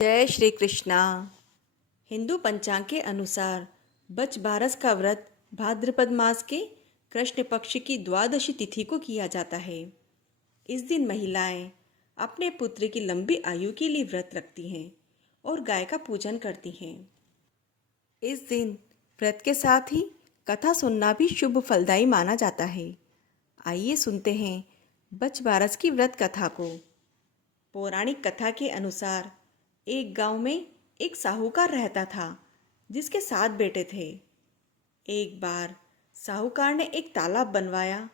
जय श्री कृष्णा। हिंदू पंचांग के अनुसार बच बारस का व्रत भाद्रपद मास के कृष्ण पक्ष की द्वादशी तिथि को किया जाता है। इस दिन महिलाएं अपने पुत्र की लंबी आयु के लिए व्रत रखती हैं और गाय का पूजन करती हैं। इस दिन व्रत के साथ ही कथा सुनना भी शुभ फलदायी माना जाता है। आइए सुनते हैं बच बारस की व्रत कथा को। पौराणिक कथा के अनुसार एक गांव में एक साहूकार रहता था जिसके 7 बेटे थे। एक बार साहूकार ने एक तालाब बनवाया,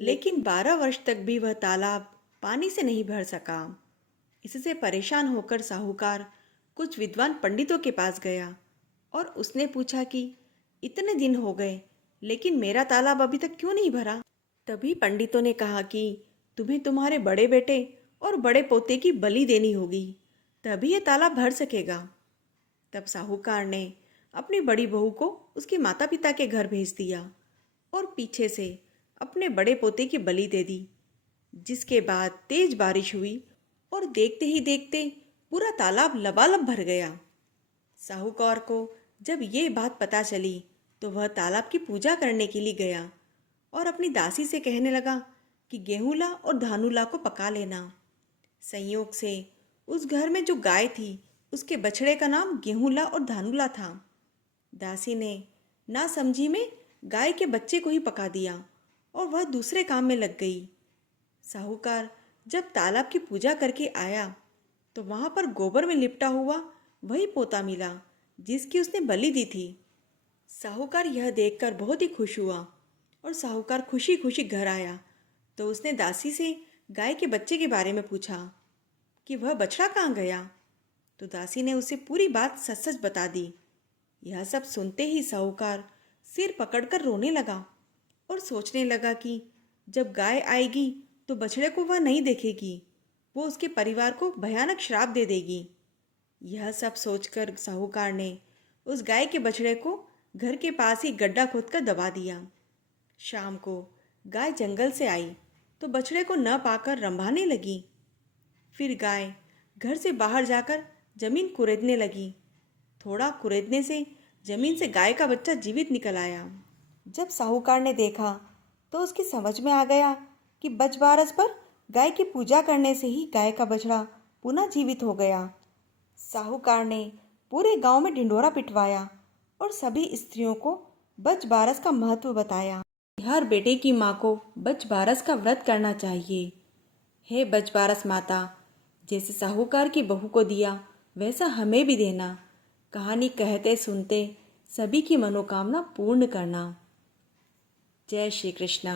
लेकिन 12 वर्ष तक भी वह तालाब पानी से नहीं भर सका। इससे परेशान होकर साहूकार कुछ विद्वान पंडितों के पास गया और उसने पूछा कि इतने दिन हो गए लेकिन मेरा तालाब अभी तक क्यों नहीं भरा। तभी पंडितों ने कहा कि तुम्हें तुम्हारे बड़े बेटे और बड़े पोते की बलि देनी होगी, तभी ये तालाब भर सकेगा। तब साहूकार ने अपनी बड़ी बहू को उसके माता पिता के घर भेज दिया और पीछे से अपने बड़े पोते की बलि दे दी, जिसके बाद तेज बारिश हुई और देखते ही देखते पूरा तालाब लबालब भर गया। साहूकार को जब ये बात पता चली तो वह तालाब की पूजा करने के लिए गया और अपनी दासी से कहने लगा कि गेहूं ला और धानु ला को पका लेना। संयोग से उस घर में जो गाय थी उसके बछड़े का नाम गेहूंला और धानुला था। दासी ने नासमझी में गाय के बच्चे को ही पका दिया और वह दूसरे काम में लग गई। साहूकार जब तालाब की पूजा करके आया तो वहां पर गोबर में लिपटा हुआ वही पोता मिला जिसकी उसने बलि दी थी। साहूकार यह देखकर बहुत ही खुश हुआ और साहूकार खुशी खुशी घर आया तो उसने दासी से गाय के बच्चे के बारे में पूछा कि वह बछड़ा कहाँ गया। तो दासी ने उसे पूरी बात सच सच बता दी। यह सब सुनते ही साहूकार सिर पकड़कर रोने लगा और सोचने लगा कि जब गाय आएगी तो बछड़े को वह नहीं देखेगी, वो उसके परिवार को भयानक श्राप दे देगी। यह सब सोचकर साहूकार ने उस गाय के बछड़े को घर के पास ही गड्ढा खोदकर दबा दिया। शाम को गाय जंगल से आई तो बछड़े को न पाकर रंभाने लगी। फिर गाय घर से बाहर जाकर जमीन कुरेदने लगी। थोड़ा कुरेदने से जमीन से गाय का बच्चा जीवित निकल आया। जब साहूकार ने देखा तो उसकी समझ में आ गया कि बचबारस पर गाय की पूजा करने से ही गाय का बछड़ा पुनः जीवित हो गया। साहूकार ने पूरे गांव में ढिंढोरा पिटवाया और सभी स्त्रियों को बचबारस का महत्व बताया। हर बेटे की माँ को बचबारस का व्रत करना चाहिए। हे बचबारस माता, जैसे साहूकार की बहू को दिया वैसा हमें भी देना। कहानी कहते सुनते सभी की मनोकामना पूर्ण करना। जय श्री कृष्णा।